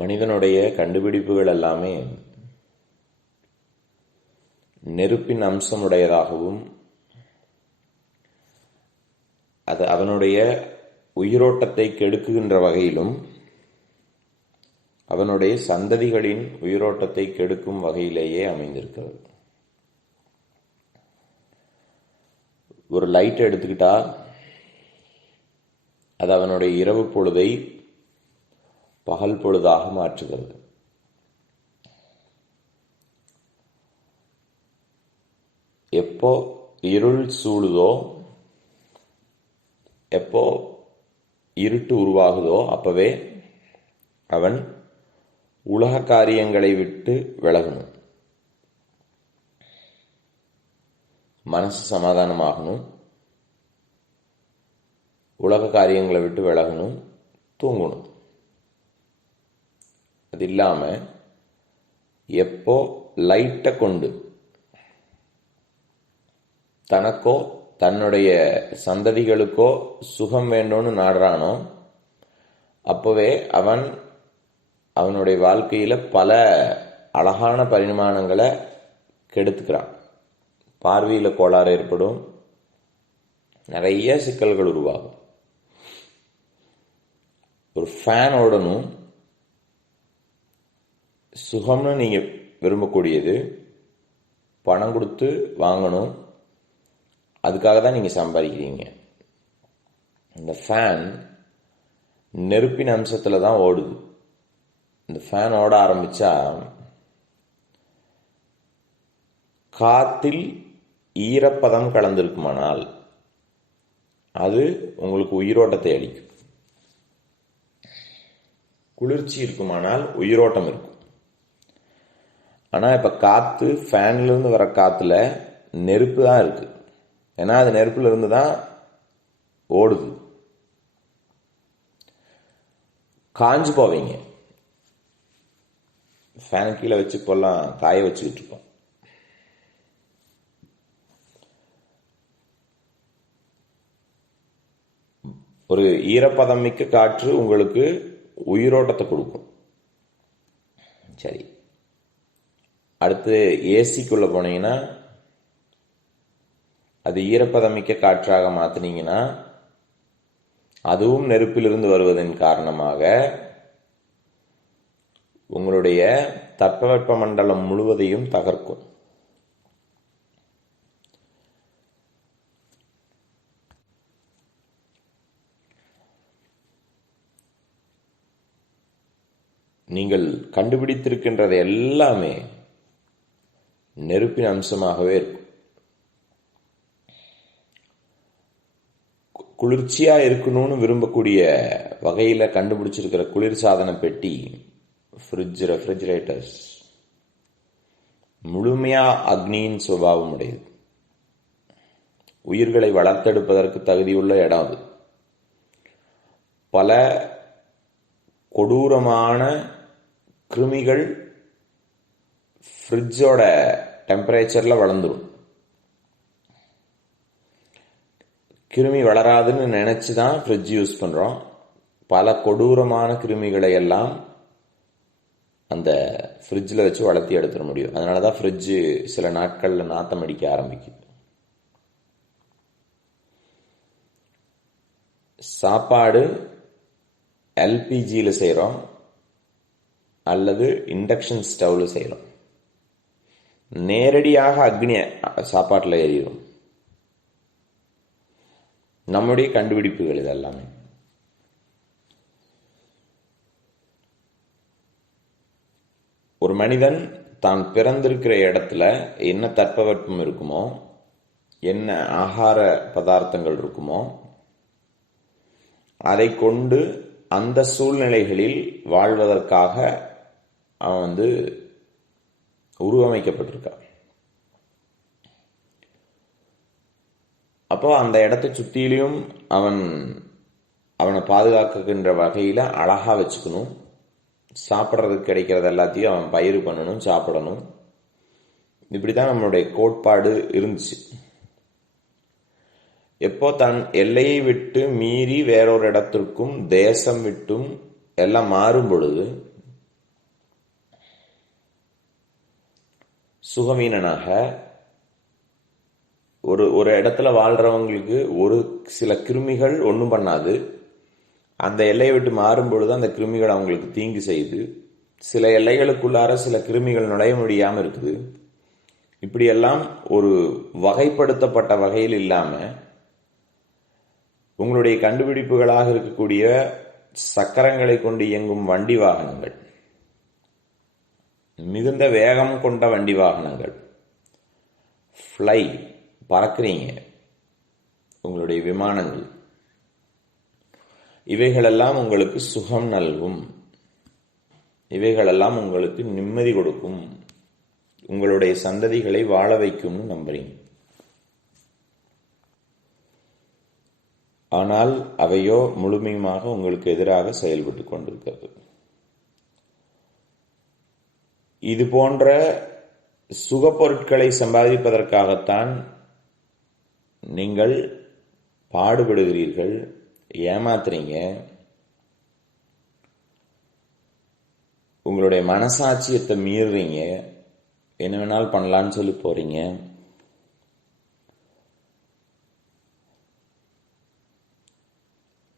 மனிதனுடைய கண்டுபிடிப்புகள் எல்லாமே நெருப்பின் அம்சமுடையதாகவும் அது அவனுடைய உயிரோட்டத்தை கெடுக்குகின்ற வகையிலும் அவனுடைய சந்ததிகளின் உயிரோட்டத்தை கெடுக்கும் வகையிலேயே அமைந்திருக்கிறது. ஒரு லைட் எடுத்துக்கிட்டா அது அவனுடைய இரவு பொழுதை பகல் பொழுதாக மாற்றுகிறது. எப்போ இருள் சூழுதோ, எப்போ இருட்டு உருவாகுதோ அப்பவே அவன் உலக காரியங்களை விட்டு விலகணும், மனசு சமாதானமாகணும், உலக காரியங்களை விட்டு விலகணும், தூங்கணும். அது இல்லாம எப்போ லைட்டை கொண்டு தனக்கோ தன்னுடைய சந்ததிகளுக்கோ சுகம் வேண்டும்னு நாடுறானோ அப்பவே அவனுடைய வாழ்க்கையில பல அழகான பரிமாணங்களை கெடுத்துக்கிறான். பார்வையில கோளாறு ஏற்படும், நிறைய சிக்கல்கள் உருவாகும். ஒரு ஃபேன் ஓடணும், சுகம்னு நீங்க விரும்பக்கூடியது, பணம் கொடுத்து வாங்கணும், அதுக்காக தான் நீங்க சம்பாதிக்கிறீங்க. இந்த ஃபேன் நெருப்பின் அம்சத்துல தான் ஓடுது. இந்த ஃபேன் ஓட ஆரம்பிச்சா காத்தில் ஈரப்பதம் கலந்திருக்குமானால் அது உங்களுக்கு உயிரோட்டத்தை அளிக்கும். குளிர்ச்சி இருக்குமானால் உயிரோட்டம் இருக்கும். ஆனா இப்ப காத்து, ஃபேன்ல இருந்து வர காத்துல நெருப்பு தான் இருக்கு. ஏன்னா அது நெருப்புல இருந்து தான் ஓடுது. காஞ்சு போவீங்க. ஃபேன் கீழே வச்சு இப்பெல்லாம் காய வச்சுக்கிட்டு இருப்போம். ஒரு ஈரப்பதம் மிக்க காற்று உங்களுக்கு உயிரோட்டத்தை கொடுக்கும். சரி, அடுத்து ஏசிக்குள்ள போனீங்கன்னா அது ஈரப்பதமிக்க காற்றாக மாத்தினீங்கன்னா அதுவும் நெருப்பிலிருந்து வருவதன் காரணமாக உங்களுடைய தட்பவெப்ப மண்டலம் முழுவதையும் தகர்க்கும். நீங்கள் கண்டுபிடித்திருக்கின்றது எல்லாமே நெருப்பின் அம்சமாகவே இருக்கும். குளிர்ச்சியா இருக்கணும்னு விரும்பக்கூடிய வகையில கண்டுபிடிச்சிருக்கிற குளிர்சாதன பெட்டி, ஃப்ரிட்ஜ், ரெஃப்ரிஜரேட்டர்ஸ் முழுமையா அக்னியின் சுபாவம் உடையது. உயிர்களை வளர்த்தெடுப்பதற்கு தகுதியுள்ள இடம் அது. பல கொடூரமான கிருமிகள் ஃப்ரிட்ஜோட டெம்பரேச்சர்ல வளர்ந்துடும். கிருமி வளராதுன்னு நினைச்சுதான் ஃப்ரிட்ஜ் யூஸ் பண்றோம். பல கொடூரமான கிருமிகளை எல்லாம் அந்த ஃப்ரிட்ஜில் வச்சு வளர்த்தி எடுத்துட முடியும். அதனாலதான் ஃப்ரிட்ஜ் சில நாட்கள்ல நாத்தம் அடிக்க ஆரம்பிக்குது. சாப்பாடு எல்பிஜியில் செய்கிறோம் அல்லது இண்டக்ஷன் ஸ்டவ்ல செய்கிறோம். நேரடியாக அக்னி சாப்பாட்டில் எரியும். நம்முடைய கண்டுபிடிப்புகள் இதெல்லாமே. ஒரு மனிதன் தான் பிறந்திருக்கிற இடத்துல என்ன தட்பவெப்பம் இருக்குமோ, என்ன ஆகார பதார்த்தங்கள் இருக்குமோ, அதை கொண்டு அந்த சூழ்நிலைகளில் வாழ்வதற்காக அவன் உருவமைக்கப்பட்டிருக்கான். அப்போ அந்த இடத்தை சுத்தியிலையும் அவனை பாதுகாக்கின்ற வகையில அழகா வச்சுக்கணும். சாப்பிட்றதுக்கு கிடைக்கிறது எல்லாத்தையும் அவன் பயிர் பண்ணணும், சாப்பிடணும். இப்படிதான் நம்மளுடைய கோட்பாடு இருந்துச்சு. எப்போ தன் எல்லையை விட்டு மீறி வேறொரு இடத்திற்கும் தேசம் விட்டும் எல்லாம் மாறும் பொழுது சுகவீனனாக ஒரு இடத்துல வாழ்றவங்களுக்கு ஒரு சில கிருமிகள் ஒன்றும் பண்ணாது. அந்த எல்லையை விட்டு மாறும் பொழுது அந்த கிருமிகள் அவங்களுக்கு தீங்கு செய்யுது. சில எல்லைகளுக்குள்ளார சில கிருமிகள் நுழைய முடியாமல் இருக்குது. இப்படியெல்லாம் ஒரு வகைப்படுத்தப்பட்ட வகையில் இல்லாம உங்களுடைய கண்டுபிடிப்புகளாக இருக்கக்கூடிய சக்கரங்களை கொண்டு இயங்கும் வண்டி வாகனங்கள், மிகுந்த வேகம் கொண்ட வண்டி வாகனங்கள், ஃப்ளை பறக்கிறீங்க, உங்களுடைய விமானங்கள், இவைகளெல்லாம் உங்களுக்கு சுகம் நல்கும். இவைகளெல்லாம் உங்களுக்கு நிம்மதி கொடுக்கும். உங்களுடைய சந்ததிகளை வாழ வைக்கும்னு நம்புறீங்க. ஆனால் அவையோ முழுமையுமாக உங்களுக்கு எதிராக செயல்பட்டு கொண்டிருக்கிறது. இது போன்ற சுகப்பொருட்களை சம்பாதிப்பதற்காகத்தான் நீங்கள் பாடுபடுகிறீர்கள், ஏமாத்துறீங்க, உங்களுடைய மனசாட்சியத்தை மீறுறீங்க, என்ன வேணாலும் பண்ணலான்னு சொல்லி போறீங்க.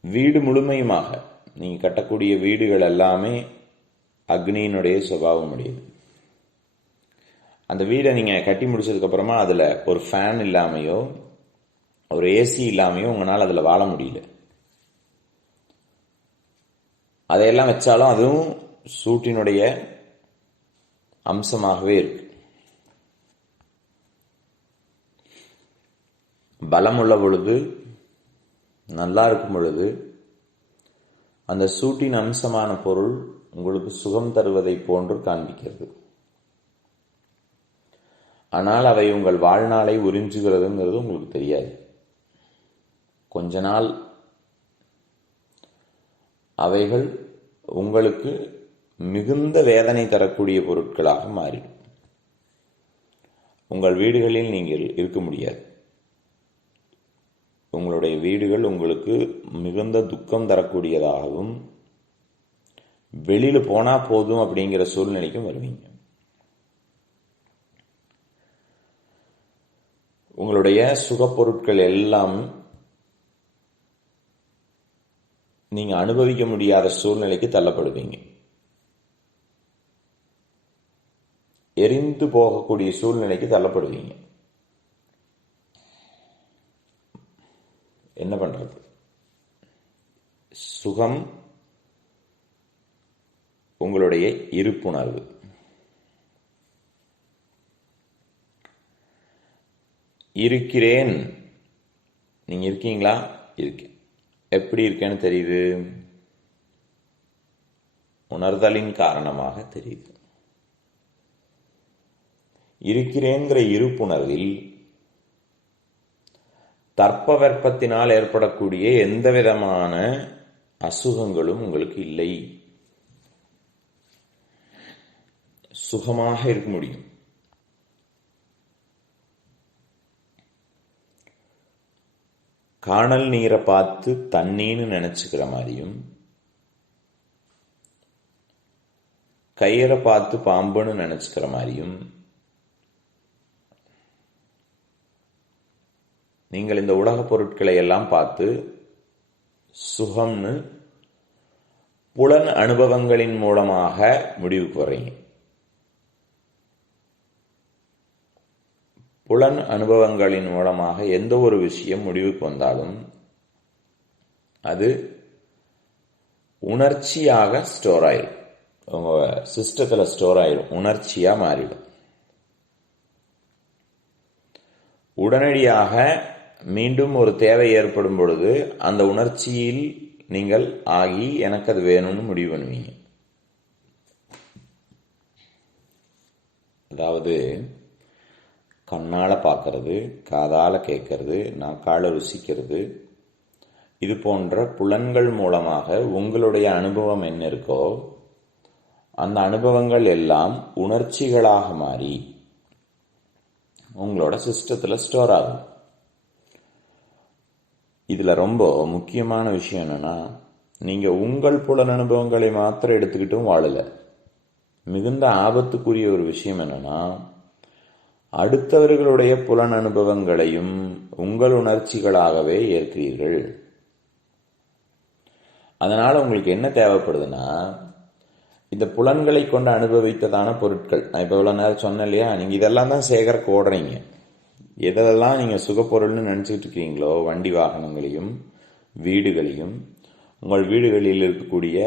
வீடு முழுமையுமாக நீங்க கட்டக்கூடிய வீடுகள் எல்லாமே அக்னியினுடைய சுபாவம் உடையது. அந்த வீடை நீங்க கட்டி முடிச்சதுக்கு அப்புறமா அதுல ஒரு ஃபேன் இல்லாமையோ ஒரு ஏசி இல்லாமையோ உங்களால் அதுல வாழ முடியல. அதையெல்லாம் வச்சாலும் அதுவும் சூட்டினுடைய அம்சமாகவே இருக்கு. பலம் உள்ள பொழுது, நல்லா இருக்கும் பொழுது, அந்த சூட்டின் அம்சமான பொருள் உங்களுக்கு சுகம் தருவதை போன்று காண்பிக்கிறது. ஆனால் அவை உங்கள் வாழ்நாளை உறிஞ்சுகிறதுங்கிறது உங்களுக்கு தெரியாது. கொஞ்ச நாள் அவைகள் உங்களுக்கு மிகுந்த வேதனை தரக்கூடிய பொருட்களாக மாறிடும். உங்கள் வீடுகளில் நீங்கள் இருக்க முடியாது. உங்களுடைய வீடுகள் உங்களுக்கு மிகுந்த துக்கம் தரக்கூடியதாகவும், வெளியில போனா போதும் அப்படிங்கிற சூழ்நிலைக்கும் வருவீங்க. உங்களுடைய சுகப்பொருட்கள் எல்லாம் நீங்க அனுபவிக்க முடியாத சூழ்நிலைக்கு தள்ளப்படுவீங்க. எரிந்து போகக்கூடிய சூழ்நிலைக்கு தள்ளப்படுவீங்க. என்ன பண்றது? சுகம் உங்களுடைய இருப்புணர்வு. இருக்கிறேன். நீங்க இருக்கீங்களா? இருக்கேன். எப்படி இருக்கேன்னு தெரியுது? உணர்தலின் காரணமாக தெரியுது. இருக்கிறேங்கிற இருப்புணர்வில் தட்பவெப்பத்தினால் ஏற்படக்கூடிய எந்த விதமான அசுகங்களும் உங்களுக்கு இல்லை. சுகமாக இருக்க முடியும். காணல் நீரை பார்த்து தண்ணீன்னு நினைச்சுக்கிற மாதிரியும், கயிறை பார்த்து பாம்புன்னு நினைச்சுக்கிற மாதிரியும், நீங்கள் இந்த உலக பொருட்களை எல்லாம் பார்த்து சுகம்னு புலன் அனுபவங்களின் மூலமாக முடிவுக்கு வர்றீங்க. புலன் அனுபவங்களின் மூலமாக எந்த ஒரு விஷயம் முடிவுக்கு வந்தாலும் அது உணர்ச்சியாக ஸ்டோர் ஆயிடும். உங்க சிஸ்டத்தில் ஸ்டோர் ஆயிடும். உணர்ச்சியா மாறிடும். உடனடியாக மீண்டும் ஒரு தேவை ஏற்படும் பொழுது அந்த உணர்ச்சியில் நீங்கள் ஆகி எனக்கு அது வேணும்னு முடிவு பண்ணுவீங்க. அதாவது கண்ணால பார்க்கறது, காதால கேட்கறது, நாக்கால ருசிக்கிறது, இது போன்ற புலன்கள் மூலமாக உங்களுடைய அனுபவம் என்ன இருக்கோ அந்த அனுபவங்கள் எல்லாம் உணர்ச்சிகளாக மாறி உங்களோட சிஸ்டத்தில் ஸ்டோர் ஆகும். இதுல ரொம்ப முக்கியமான விஷயம் என்னன்னா, நீங்க உங்கள் புலன் அனுபவங்களை மாத்திரம் எடுத்துக்கிட்டும் வாழல. மிகுந்த ஆபத்துக்குரிய ஒரு விஷயம் என்னன்னா, அடுத்தவர்களுடைய புலன் அனுபவங்களையும் உங்கள் உணர்ச்சிகளாகவே ஏற்கிறீர்கள். அதனால உங்களுக்கு என்ன தேவைப்படுதுன்னா, இந்த புலன்களை கொண்டு அனுபவித்ததான பொருட்கள், நான் இப்போ இவ்வளோ நேரம் சொன்னேன் இல்லையா, நீங்கள் இதெல்லாம் தான் சேகரிக்க ஓடுறீங்க. எதெல்லாம் நீங்கள் சுகப்பொருள்னு நினச்சிக்கிட்டு இருக்கீங்களோ, வண்டி வாகனங்களையும் வீடுகளையும், உங்கள் வீடுகளில் இருக்கக்கூடிய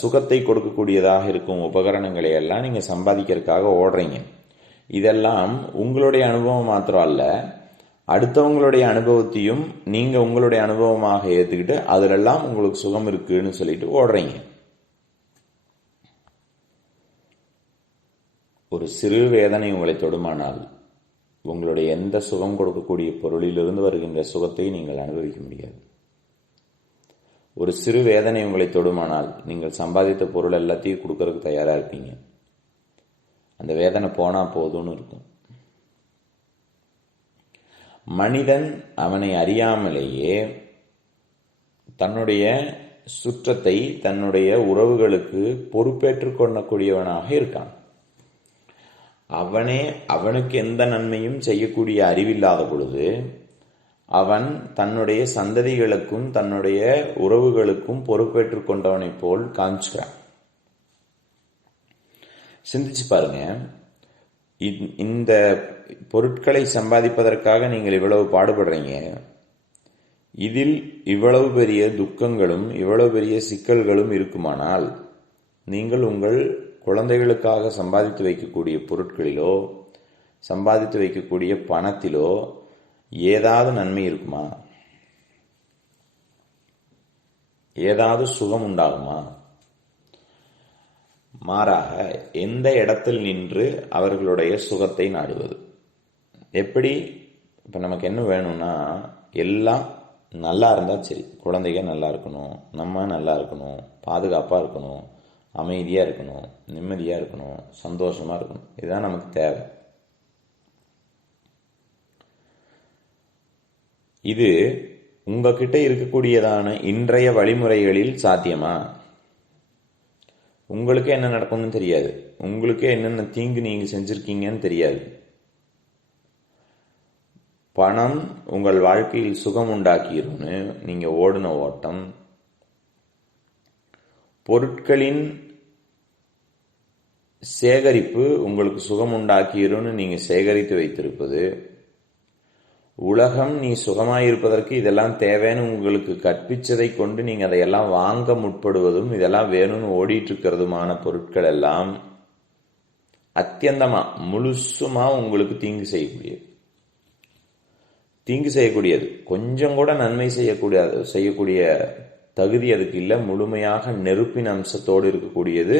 சுகத்தை கொடுக்கக்கூடியதாக இருக்கும் உபகரணங்களை எல்லாம் நீங்கள் சம்பாதிக்கிறதுக்காக ஓடுறீங்க. இதெல்லாம் உங்களுடைய அனுபவம் மாத்திரம் அல்ல, அடுத்தவங்களுடைய அனுபவத்தையும் நீங்கள் உங்களுடைய அனுபவமாக ஏற்றுக்கிட்டு அதிலெல்லாம் உங்களுக்கு சுகம் இருக்குன்னு சொல்லிட்டு ஓடுறீங்க. ஒரு சிறு வேதனை உங்களை தொடுமானால் உங்களுடைய எந்த சுகம் கொடுக்கக்கூடிய பொருளிலிருந்து வருகின்ற சுகத்தை நீங்கள் அனுபவிக்க முடியாது. ஒரு சிறு வேதனை உங்களை தொடுமானால் நீங்கள் சம்பாதித்த பொருள் எல்லாத்தையும் கொடுக்கறதுக்கு தயாராக இருப்பீங்க. அந்த வேதனை போனால் போதும்னு இருக்கும். மனிதன் அவனை அறியாமலேயே தன்னுடைய சுற்றத்தை தன்னுடைய உறவுகளுக்கு பொறுப்பேற்றுக் கொள்ளக்கூடியவனாக இருக்கான். அவனுக்கு எந்த நன்மையும் செய்யக்கூடிய அறிவில்லாத பொழுது அவன் தன்னுடைய சந்ததிகளுக்கும் தன்னுடைய உறவுகளுக்கும் பொறுப்பேற்றுக் கொண்டவனை போல் காமிச்சுக்கிறான். சிந்திச்சு பாருங்க, இந்த பொருட்களை சம்பாதிப்பதற்காக நீங்கள் இவ்வளவு பாடுபடுறீங்க. இதில் இவ்வளவு பெரிய துக்கங்களும் இவ்வளவு பெரிய சிக்கல்களும் இருக்குமானால் நீங்கள் உங்கள் குழந்தைகளுக்காக சம்பாதித்து வைக்கக்கூடிய பொருட்களிலோ சம்பாதித்து வைக்கக்கூடிய பணத்திலோ ஏதாவது நன்மை இருக்குமா? ஏதாவது சுகம் உண்டாகுமா? மாறாக எந்த இடத்தில் நின்று அவர்களுடைய சுகத்தை நாடுவது? எப்படி? இப்போ நமக்கு என்ன வேணும்னா, எல்லாம் நல்லா இருந்தால் சரி. குழந்தைங்க நல்லா இருக்கணும், நம்ம நல்லா இருக்கணும், பாதுகாப்பாக இருக்கணும், அமைதியாக இருக்கணும், நிம்மதியாக இருக்கணும், சந்தோஷமாக இருக்கணும். இதுதான் நமக்கு தேவை. இது உங்ககிட்ட இருக்கக்கூடியதான இன்றைய வழிமுறைகளில் சாத்தியமா? உங்களுக்கு என்ன நடக்கும்னு தெரியாது, உங்களுக்கு என்னென்ன தீங்கு நீங்கள் செஞ்சிருக்கீங்கன்னு தெரியாது. பணம் உங்கள் வாழ்க்கையில் சுகம் உண்டாக்கிரும்னு நீங்கள் ஓடின ஓட்டம், பொருட்களின் சேகரிப்பு உங்களுக்கு சுகம் உண்டாக்கிரும்னு நீங்கள் சேகரித்து வைத்திருப்பது, உலகம் நீ சுகமாயிருப்பதற்கு இதெல்லாம் தேவைன்னு உங்களுக்கு கற்பிச்சதை கொண்டு நீங்கள் அதையெல்லாம் வாங்க முற்படுவதும், இதெல்லாம் வேணும்னு ஓடிட்டு இருக்கிறதுமான பொருட்கள் எல்லாம் அத்தியந்தமா முழுசுமா உங்களுக்கு தீங்கு செய்யக்கூடியது. கொஞ்சம் கூட நன்மை செய்யக்கூடிய தகுதி அதுக்கு இல்லை. முழுமையாக நெருப்பின் அம்சத்தோடு இருக்கக்கூடியது.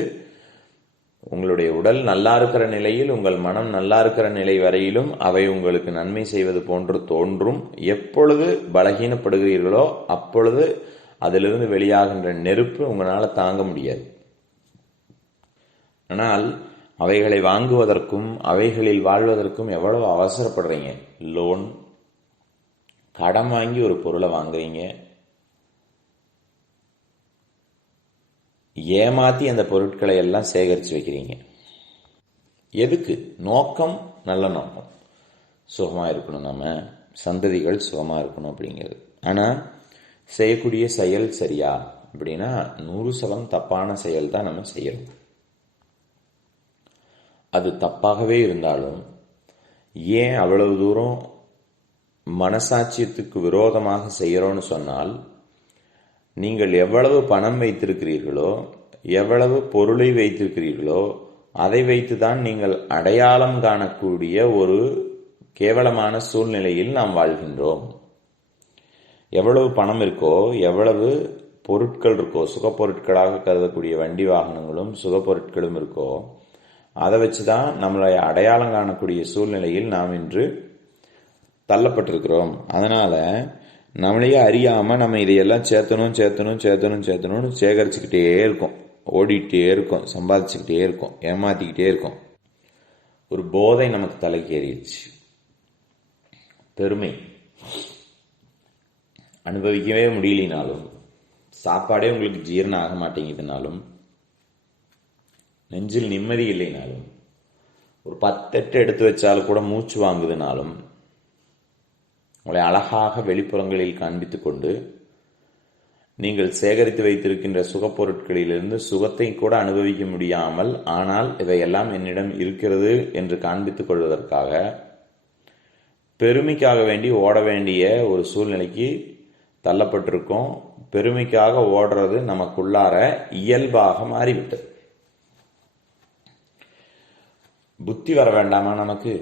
உங்களுடைய உடல் நல்லா இருக்கிற நிலையில், உங்கள் மனம் நல்லா இருக்கிற நிலை வரையிலும் அவை உங்களுக்கு நன்மை செய்வது போன்று தோன்றும். எப்பொழுது பலகீனப்படுகிறீர்களோ அப்பொழுது அதிலிருந்து வெளியாகின்ற நெருப்பு உங்களால் தாங்க முடியாது. ஆனால் அவைகளை வாங்குவதற்கும் அவைகளில் வாழ்வதற்கும் எவ்வளவு அவசரப்படுறீங்க. லோன், கடன் வாங்கி ஒரு பொருளை வாங்குறீங்க, ஏமாத்தி அந்த பொருட்களை எல்லாம் சேகரித்து வைக்கிறீங்க. எதுக்கு? நோக்கம் நல்ல நோக்கம், சுகமாக இருக்கணும், நம்ம சந்ததிகள் சுகமாக இருக்கணும் அப்படிங்கிறது. ஆனால் செய்யக்கூடிய செயல் சரியா அப்படின்னா 100% தப்பான செயல் தான் நம்ம செய்யறோம். அது தப்பாகவே இருந்தாலும் ஏன் அவ்வளவு தூரம் மனசாட்சியத்துக்கு விரோதமாக செய்கிறோன்னு சொன்னால், நீங்கள் எவ்வளவு பணம் வைத்திருக்கிறீர்களோ, எவ்வளவு பொருளை வைத்திருக்கிறீர்களோ அதை வைத்துதான் நீங்கள் அடையாளம் காணக்கூடிய ஒரு கேவலமான சூழ்நிலையில் நாம் வாழ்கின்றோம். எவ்வளவு பணம் இருக்கோ, எவ்வளவு பொருட்கள் இருக்கோ, சுகப்பொருட்களாக கருதக்கூடிய வண்டி வாகனங்களும் சுகப்பொருட்களும் இருக்கோ, அதை வச்சுதான் நம்மளை அடையாளம் காணக்கூடிய சூழ்நிலையில் நாம் இன்று தள்ளப்பட்டிருக்கிறோம். அதனால நம்மளையே அறியாம நம்ம இதையெல்லாம் சேர்த்தணும்னு சேகரிச்சுக்கிட்டே இருக்கோம், ஓடிக்கிட்டே இருக்கோம், சம்பாதிச்சுக்கிட்டே இருக்கோம், ஏமாத்திக்கிட்டே இருக்கோம். ஒரு போதை நமக்கு தலைக்கு ஏறிடுச்சு. பெருமை அனுபவிக்கவே முடியலினாலும், சாப்பாடே உங்களுக்கு ஜீரணம் ஆக மாட்டேங்குதுனாலும், நெஞ்சில் நிம்மதி இல்லைனாலும், ஒரு 10 எட்டு எடுத்து வச்சாலும் கூட மூச்சு வாங்குதுனாலும் உங்களை அழகாக வெளிப்புறங்களில் காண்பித்து கொண்டு நீங்கள் சேகரித்து வைத்திருக்கின்ற சுகப்பொருட்களிலிருந்து சுகத்தை கூட அனுபவிக்க முடியாமல், ஆனால் இவையெல்லாம் என்னிடம் இருக்கிறது என்று காண்பித்துக் கொள்வதற்காக பெருமைக்காக வேண்டி ஓட வேண்டிய ஒரு சூழ்நிலைக்கு தள்ளப்பட்டிருக்கோம். பெருமைக்காக ஓடுறது நமக்குள்ளார இயல்பாக மாறிவிட்டது. புத்தி வர வேண்டாமா நமக்கு?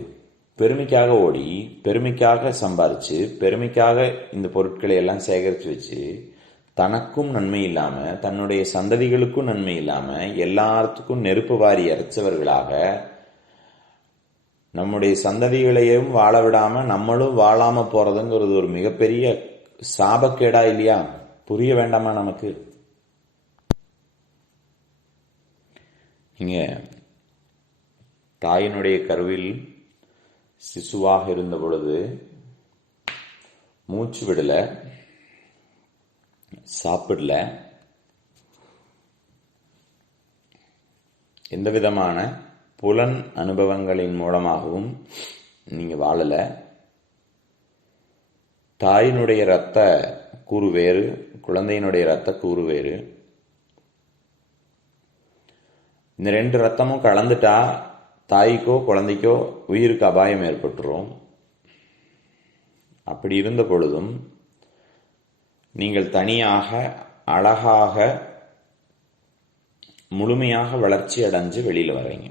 பெருமைக்காக ஓடி, பெருமைக்காக சம்பாரிச்சு, பெருமைக்காக இந்த பொருட்களை எல்லாம் சேகரித்து வச்சு தனக்கும் நன்மை இல்லாம, தன்னுடைய சந்ததிகளுக்கும் நன்மை இல்லாம, எல்லாத்துக்கும் நெருப்பு வாரி இறைச்சவர்களாக நம்முடைய சந்ததிகளையும் வாழ விடாம நம்மளும் வாழாம போறதுங்கிறது ஒரு மிகப்பெரிய சாபக்கேடா இல்லையா? புரிய வேண்டாமா நமக்கு? நீங்க தாயினுடைய கருவில் சிசுவாக இருந்த பொழுது மூச்சு விடல, சாப்பிடல, எந்த விதமான புலன் அனுபவங்களின் மூலமாகவும் நீங்க வாழல. தாயினுடைய இரத்த கூறு வேறு, குழந்தையினுடைய இரத்த கூறு வேறு. இந்த 2 ரத்தமும் கலந்துட்டா தாய்க்கோ குழந்தைக்கோ உயிருக்கு அபாயம் ஏற்பட்டுரும். அப்படி இருந்த பொழுதும் நீங்கள் தனியாக அழகாக முழுமையாக வளர்ச்சி அடைஞ்சு வெளியில வர்றீங்க,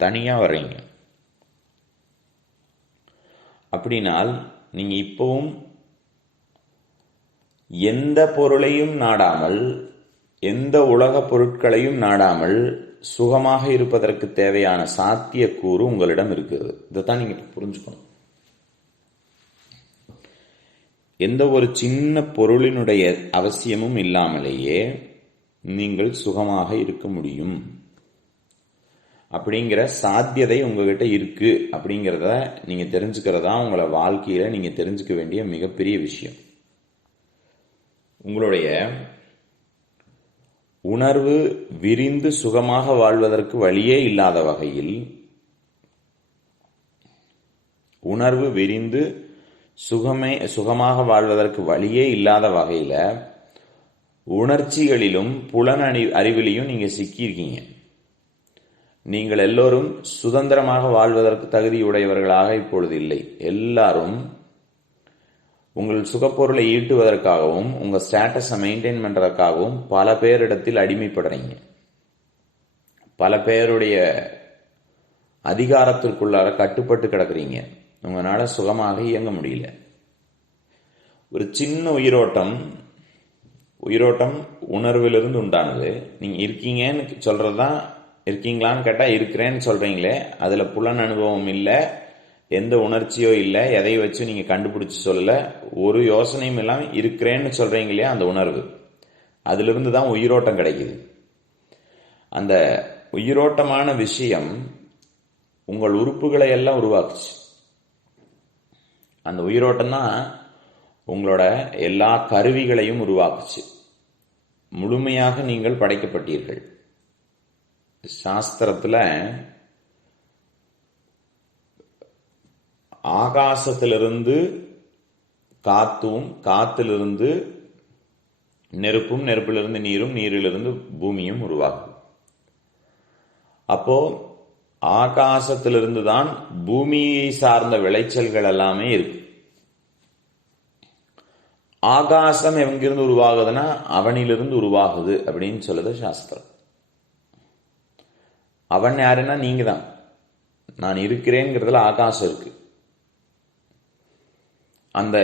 தனியா வர்றீங்க. அப்படினால் நீங்க இப்பவும் எந்த பொருளையும் நாடாமல், எந்த உலக பொருட்களையும் நாடாமல் சுகமாக இருப்பதற்கு தேவையான சாத்தியக்கூறு உங்களிடம் இருக்கிறது. இதைத்தான் நீங்க புரிஞ்சுக்கணும். எந்த ஒரு சின்ன பொருளினுடைய அவசியமும் இல்லாமலேயே நீங்கள் சுகமாக இருக்க முடியும் அப்படிங்கிற சாத்தியதை உங்ககிட்ட இருக்கு அப்படிங்கிறத நீங்க தெரிஞ்சுக்கிறதா உங்களை வாழ்க்கையில நீங்க தெரிஞ்சுக்க வேண்டிய மிகப்பெரிய விஷயம். உங்களுடைய உணர்வு விரிந்து சுகமாக வாழ்வதற்கு வழியே இல்லாத வகையில், உணர்வு விரிந்து சுகமாக வாழ்வதற்கு வழியே இல்லாத வகையில உணர்ச்சிகளிலும் புலன் அறிவிலையும் நீங்க சிக்கியிருக்கீங்க. நீங்கள் எல்லோரும் சுதந்திரமாக வாழ்வதற்கு தகுதியுடையவர்களாக இப்பொழுது இல்லை. எல்லாரும் உங்கள் சுகப்பொருளை ஈட்டுவதற்காகவும் உங்க ஸ்டேட்டஸை மெயின்டைன் பண்றதுக்காகவும் பல பேரிடத்தில் அடிமைப்படுறீங்க. பல பேருடைய அதிகாரத்திற்குள்ளார கட்டுப்பட்டு கிடக்குறீங்க. உங்களால சுகமாக இயங்க முடியல. ஒரு சின்ன உயிரோட்டம் உணர்விலிருந்து உண்டானது. நீங்க இருக்கீங்கன்னு சொல்றதுதான், இருக்கீங்களான்னு கேட்டா இருக்கிறேன்னு சொல்றீங்களே, அதுல புலன் அனுபவம் இல்லை, எந்த உணர்ச்சியோ இல்லை, எதை வச்சு நீங்க கண்டுபிடிச்சு சொல்லல, ஒரு யோசனையும் இல்லாம இருக்கிறேன்னு சொல்றீங்க இல்லையா, அந்த உணர்வு, அதுல இருந்து தான் உயிரோட்டம் கிடைக்குது. அந்த உயிரோட்டமான விஷயம் உங்கள் உறுப்புகளை எல்லாம் உருவாக்குச்சு. அந்த உயிரோட்டம் தான் உங்களோட எல்லா கருவிகளையும் உருவாக்குச்சு. முழுமையாக நீங்கள் படைக்கப்பட்டீர்கள். சாஸ்திரத்துல ஆகாசத்திலிருந்து காத்தும், காத்திலிருந்து நெருப்பும், நெருப்பிலிருந்து நீரும், நீரிலிருந்து பூமியும் உருவாகும். அப்போ ஆகாசத்திலிருந்து தான் பூமியை சார்ந்த விளைச்சல்கள் எல்லாமே இருக்கு. ஆகாசம் எங்கிருந்து உருவாகுதுன்னா அவனிலிருந்து உருவாகுது அப்படின்னு சொல்லுது சாஸ்திரம். அவன் யாருன்னா நீங்க தான். நான் இருக்கிறேங்கிறதுல ஆகாசம் இருக்கு. அந்த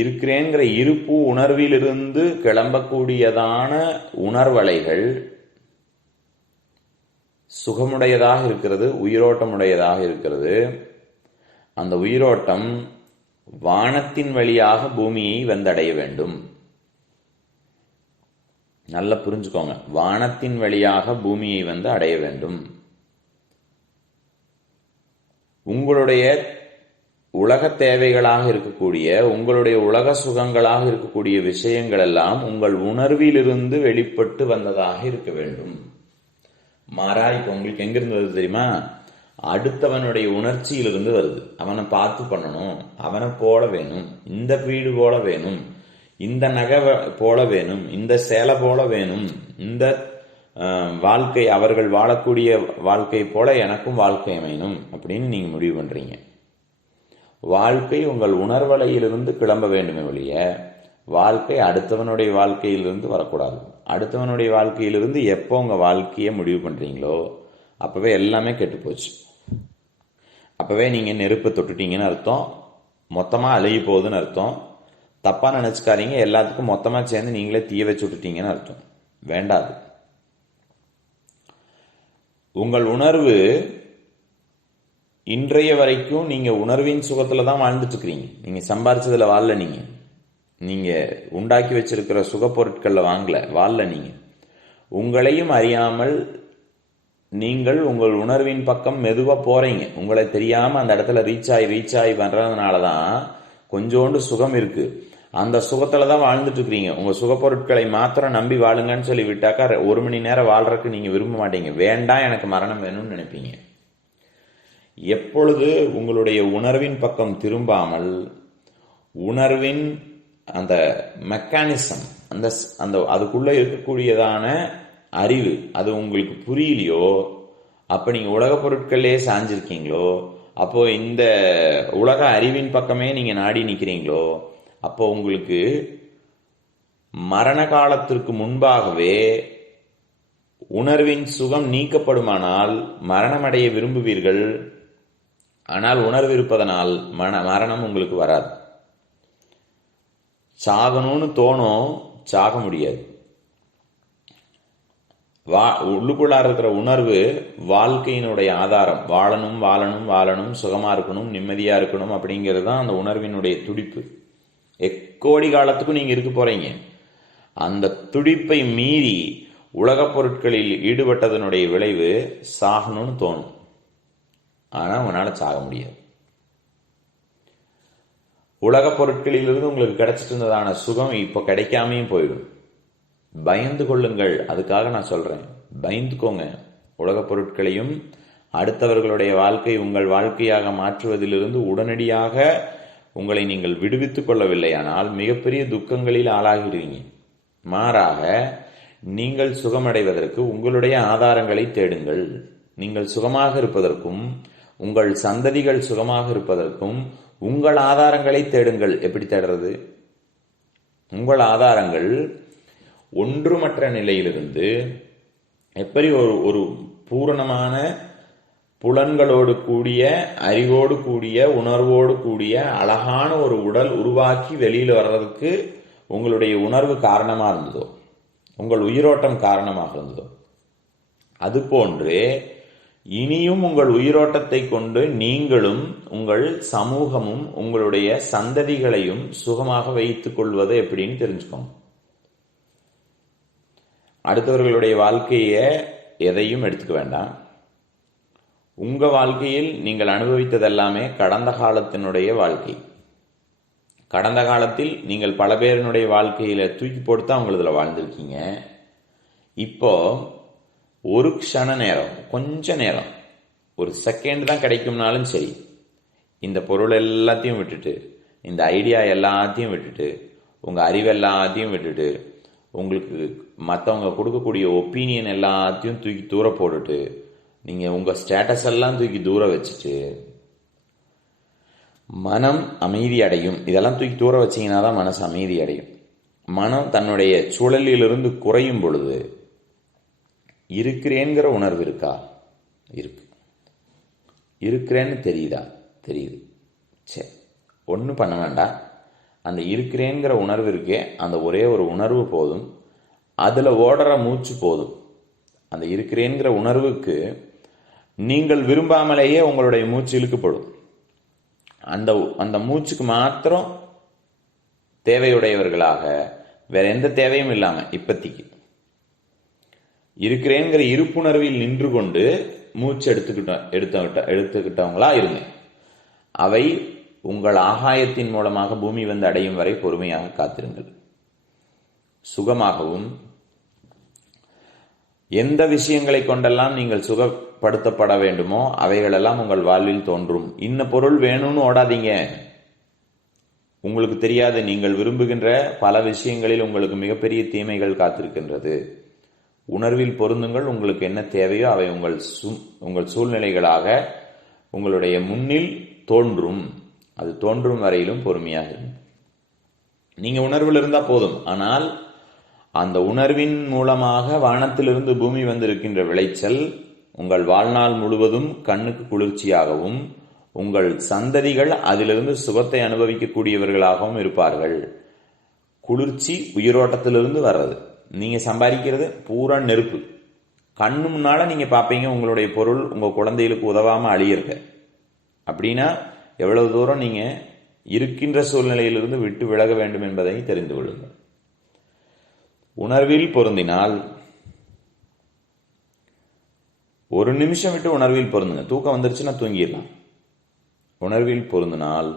இருக்கிறேங்கிற இருப்பு உணர்விலிருந்து கிளம்பக்கூடியதான உணர்வலைகள் சுகமுடையதாக இருக்கிறது, உயிரோட்டமுடையதாக இருக்கிறது. அந்த உயிரோட்டம் வானத்தின் வழியாக பூமியை வந்தடைய வேண்டும். நல்லா புரிஞ்சுக்கோங்க. வானத்தின் வழியாக பூமியை வந்து அடைய வேண்டும். உங்களுடைய உலக தேவைகளாக இருக்கக்கூடிய, உங்களுடைய உலக சுகங்களாக இருக்கக்கூடிய விஷயங்கள் எல்லாம் உங்கள் உணர்விலிருந்து வெளிப்பட்டு வந்ததாக இருக்க வேண்டும். மாறா இப்ப உங்களுக்கு எங்கிருந்து வருது தெரியுமா? அடுத்தவனுடைய உணர்ச்சியிலிருந்து வருது. அவனை பார்த்து பண்ணணும், அவனை போல வேணும், இந்த வீடு போல வேணும், இந்த நகை போல வேணும், இந்த சேலை போல வேணும், இந்த வாழ்க்கை அவர்கள் வாழக்கூடிய வாழ்க்கை போல எனக்கும் வாழ்க்கை அமையணும் அப்படின்னு நீங்க முடிவு பண்றீங்க. வாழ்க்கை உங்கள் உணர்வலையிலிருந்து கிளம்ப வேண்டுமே ஒழிய வாழ்க்கை அடுத்தவனுடைய வாழ்க்கையிலிருந்து வரக்கூடாது. அடுத்தவனுடைய வாழ்க்கையிலிருந்து எப்போ உங்க வாழ்க்கையை முடிவு பண்றீங்களோ அப்பவே எல்லாமே கெட்டு போச்சு. அப்பவே நீங்க நெருப்பு தொட்டுட்டீங்கன்னு அர்த்தம், மொத்தமா அழுகி போகுதுன்னு அர்த்தம். தப்பா நினைச்சுக்காதீங்க, எல்லாத்துக்கும் மொத்தமா சேர்ந்து நீங்களே தீய வச்சு விட்டுட்டீங்கன்னு அர்த்தம். வேண்டாது. உங்கள் உணர்வு இன்றைய வரைக்கும் நீங்க உணர்வின் சுகத்துல தான் வாழ்ந்துட்டு இருக்கிறீங்க. நீங்க சம்பாரிச்சதுல வாழல, நீங்க உண்டாக்கி வச்சிருக்கிற சுக பொருட்கள்ல வாழல. நீங்க உங்களையும் அறியாமல் நீங்கள் உங்கள் உணர்வின் பக்கம் மெதுவா போறீங்க. உங்களை தெரியாம அந்த இடத்துல ரீச் ஆகி பண்றதுனாலதான் கொஞ்சோண்டு சுகம் இருக்கு. அந்த சுகத்துல தான் வாழ்ந்துட்டு இருக்கிறீங்க. உங்க சுக பொருட்களை மாத்திரம் நம்பி வாழுங்கன்னு சொல்லி விட்டாக்கா 1 மணி நேரம் வாழ்றதுக்கு நீங்க விரும்ப மாட்டீங்க. வேண்டாம், எனக்கு மரணம் வேணும்னு நினைப்பீங்க. எப்பொழுது உங்களுடைய உணர்வின் பக்கம் திரும்பாமல் உணர்வின் அந்த மெக்கானிசம், அந்த அதுக்குள்ள இருக்கக்கூடியதான அறிவு அது உங்களுக்கு புரியலையோ, அப்ப நீங்க உலக பொருட்களே சாஞ்சிருக்கீங்களோ, அப்போ இந்த உலக அறிவின் பக்கமே நீங்க நாடி நிக்கிறீங்களோ, அப்போ உங்களுக்கு மரண காலத்திற்கு முன்பாகவே உணர்வின் சுகம் நீக்கப்படுமானால் மரணமடைய விரும்புவீர்கள். ஆனால் உணர்வு இருப்பதனால் மரணம் உங்களுக்கு வராது. சாகணும்னு தோணும், சாக முடியாது. உள்ளுக்குள்ளா இருக்கிற உணர்வு வாழ்க்கையினுடைய ஆதாரம். வாழணும் வாழணும் வாழணும், சுகமா இருக்கணும், நிம்மதியா இருக்கணும் அப்படிங்கிறது தான் அந்த உணர்வினுடைய துடிப்பு. எக்கோடி காலத்துக்கும் நீங்க இருக்க போறீங்க. அந்த துடிப்பை மீறி உலக பொருட்களில் ஈடுபட்டதனுடைய விளைவு சாகணும்னு தோணும். ஆனா உங்களால சாக முடியாது. உலக பொருட்களிலிருந்து உங்களுக்கு கிடைச்சிட்டு இருந்ததான சுகம் இப்ப கிடைக்காமையும் போயிடும். பயந்து கொள்ளுங்கள். அதுக்காக நான் சொல்றேன், பயந்துக்கோங்க. உலக பொருட்களையும் அடுத்தவர்களுடைய வாழ்க்கை உங்கள் வாழ்க்கையாக மாற்றுவதிலிருந்து உடனடியாக உங்களை நீங்கள் விடுவித்துக் கொள்ளவில்லையானால் மிகப்பெரிய துக்கங்களில் ஆளாகிடுவீங்க. மாறாக நீங்கள் சுகமடைவதற்கு உங்களுடைய ஆதாரங்களை தேடுங்கள். நீங்கள் சுகமாக இருப்பதற்கும் உங்கள் சந்ததிகள் சுகமாக இருப்பதற்கும் உங்கள் ஆதாரங்களை தேடுங்கள். எப்படி தேடுறது? உங்கள் ஆதாரங்கள் ஒன்றுமற்ற நிலையிலிருந்து எப்படி ஒரு பூரணமான புலன்களோடு கூடிய, அறிவோடு கூடிய, உணர்வோடு கூடிய அழகான ஒரு உடல் உருவாக்கி வெளியில் வர்றதுக்கு உங்களுடைய உணர்வு காரணமா இருந்ததோ, உங்கள் உயிரோட்டம் காரணமாக இருந்ததோ, அதுபோன்று இனியும் உங்கள் உயிரோட்டத்தை கொண்டு நீங்களும் உங்கள் சமூகமும் உங்களுடைய சந்ததிகளையும் சுகமாக வைத்துக் கொள்வது எப்படின்னு தெரிஞ்சுக்கோங்க. அடுத்தவர்களுடைய வாழ்க்கையை எதையும் எடுத்துக்க வேண்டாம். உங்க வாழ்க்கையில் நீங்கள் அனுபவித்தது எல்லாமே கடந்த காலத்தினுடைய வாழ்க்கை. கடந்த காலத்தில் நீங்கள் பல பேரினுடைய வாழ்க்கையில தூக்கி போட்டு அவங்களதுல வாழ்ந்திருக்கீங்க. இப்போ ஒரு க்ஷண நேரம், கொஞ்ச நேரம், ஒரு செகண்ட் தான் கிடைக்கும்னாலும் சரி, இந்த பொருள் எல்லாத்தையும் விட்டுட்டு, இந்த ஐடியா எல்லாத்தையும் விட்டுட்டு, உங்க அறிவு எல்லாத்தையும் விட்டுட்டு, உங்களுக்கு மற்றவங்க கொடுக்கக்கூடிய ஒப்பீனியன் எல்லாத்தையும் தூக்கி தூர போட்டுட்டு, நீங்க உங்க ஸ்டேட்டஸ் எல்லாம் தூக்கி தூர வச்சுட்டு மனம் அமைதி அடையும். இதெல்லாம் தூக்கி தூர வச்சீங்கன்னா தான் மனசு அமைதி அடையும். மனம் தன்னுடைய சூழலிலிருந்து குறையும் பொழுது இருக்கிறேங்கிற உணர்வு இருக்கா? இருக்கு. இருக்கிறேன்னு தெரியுதா? தெரியுது. சரி, ஒன்றும் பண்ண வேண்டாம். அந்த இருக்கிறேங்கிற உணர்வு இருக்கே, அந்த ஒரே ஒரு உணர்வு போதும். அதில் ஓடுற மூச்சு போதும். அந்த இருக்கிறேங்கிற உணர்வுக்கு நீங்கள் விரும்பாமலேயே உங்களுடைய மூச்சு இழுக்கப்படும். அந்த மூச்சுக்கு மாத்திரம் தேவையுடையவர்களாக, வேற எந்த தேவையும் இல்லாம இப்பத்திக்கு இருக்கிறேங்கிற இருப்புணர்வில் நின்று கொண்டு மூச்சு எடுத்துக்கிட்டவங்களா இருங்க. அவை உங்கள் ஆகாயத்தின் மூலமாக பூமி வந்து அடையும் வரை பொறுமையாக காத்திருங்கள். சுகமாகவும் எந்த விஷயங்களை கொண்டெல்லாம் நீங்கள் படுத்தப்பட வேண்டுமோ அவைகளெல்லாம் உங்கள் வாழ்வில் தோன்றும். இன்ன பொருள் வேணும்னு ஓடாதீங்க. உங்களுக்கு தெரியாது, நீங்கள் விரும்புகின்ற பல விஷயங்களில் உங்களுக்கு மிகப்பெரிய தீமைகள் காத்திருக்கின்றது. உணர்வில் பொருந்துங்கள். உங்களுக்கு என்ன தேவையோ அவை உங்கள் சூழ்நிலைகளாக உங்களுடைய முன்னில் தோன்றும். அது தோன்றும் வரையிலும் பொறுமையாக இருக்கும். நீங்க உணர்வில் இருந்தா போதும். ஆனால் அந்த உணர்வின் மூலமாக வானத்திலிருந்து பூமி வந்திருக்கின்ற விளைச்சல் உங்கள் வாழ்நாள் முழுவதும் கண்ணுக்கு குளிர்ச்சியாகவும் உங்கள் சந்ததிகள் அதிலிருந்து சுகத்தை அனுபவிக்கக்கூடியவர்களாகவும் இருப்பார்கள். குளிர்ச்சி உயிரோட்டத்திலிருந்து வர்றது. நீங்க சம்பாதிக்கிறது பூரா நெருப்பு. கண்ணு முன்னால நீங்க பார்ப்பீங்க உங்களுடைய பொருள் உங்க குழந்தைகளுக்கு உதவாம அழியிறது. அப்படின்னா எவ்வளவு தூரம் நீங்க இருக்கின்ற சூழ்நிலையிலிருந்து விட்டு விலக வேண்டும் என்பதை தெரிந்து கொள்ளுங்கள். உணர்வில் பொருந்தினால் ஒரு நிமிஷம் விட்டு உணர்வில் பொருந்துங்க. தூக்கம் வந்துருச்சுன்னா தூங்கிடலாம். உணர்வில் பொருந்தினால்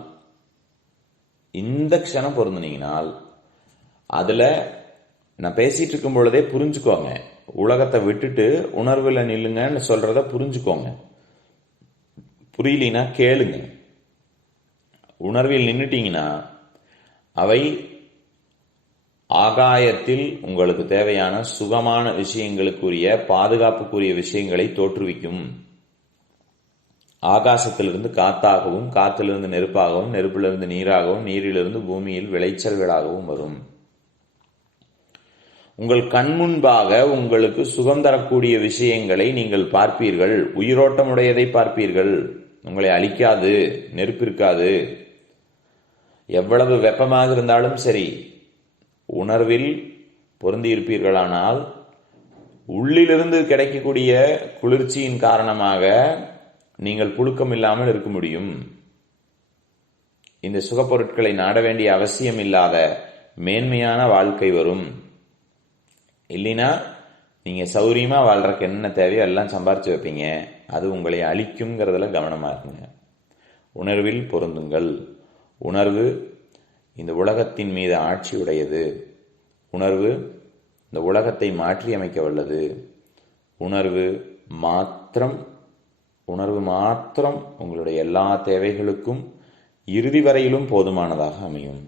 இந்த க்ஷணம் பொருந்தினீங்கனால் அதுல நான் பேசிட்டு இருக்கும் பொழுதே புரிஞ்சுக்கோங்க. உலகத்தை விட்டுட்டு உணர்வுல நில்லுங்கன்னு சொல்றத புரிஞ்சுக்கோங்க. புரியலனா கேளுங்க. உணர்வில் நின்னுட்டீங்கன்னா அவை ஆகாயத்தில் உங்களுக்கு தேவையான சுகமான விஷயங்களுக்குரிய பாதுகாப்புக்குரிய விஷயங்களை தோற்றுவிக்கும். ஆகாசத்திலிருந்து காத்தாகவும் காத்திலிருந்து நெருப்பாகவும் நெருப்பிலிருந்து நீராகவும் நீரிலிருந்து பூமியில் விளைச்சல்களாகவும் வரும். உங்கள் கண் முன்பாக உங்களுக்கு சுகம் தரக்கூடிய விஷயங்களை நீங்கள் பார்ப்பீர்கள். உயிரோட்டமுடையதை பார்ப்பீர்கள். உங்களை அழிக்காது, நெருப்பு இருக்காது. எவ்வளவு வெப்பமாக இருந்தாலும் சரி, உணர்வில் பொருந்தி இருப்பீர்களானால் உள்ளிலிருந்து கிடைக்கக்கூடிய குளிர்ச்சியின் காரணமாக நீங்கள் புழுக்கம் இல்லாமல் இருக்க முடியும். இந்த சுகப்பொருட்களை நாட வேண்டிய அவசியம் இல்லாத மேன்மையான வாழ்க்கை வரும். இல்லைனா நீங்க சௌரியமா வாழ்றதுக்கு என்ன தேவையோ எல்லாம் சம்பாரிச்சு வைப்பீங்க. அது உங்களை அழிக்கும்ங்கிறதுல கவனமா இருங்க. உணர்வில் பொருந்துங்கள். உணர்வு இந்த உலகத்தின் மீது ஆட்சி உடையது. உணர்வு இந்த உலகத்தை மாற்றி அமைக்க வல்லது. உணர்வு மாத்திரம் உங்களுடைய எல்லா தேவைகளுக்கும் இறுதி வரையிலும் போதுமானதாக அமையும்.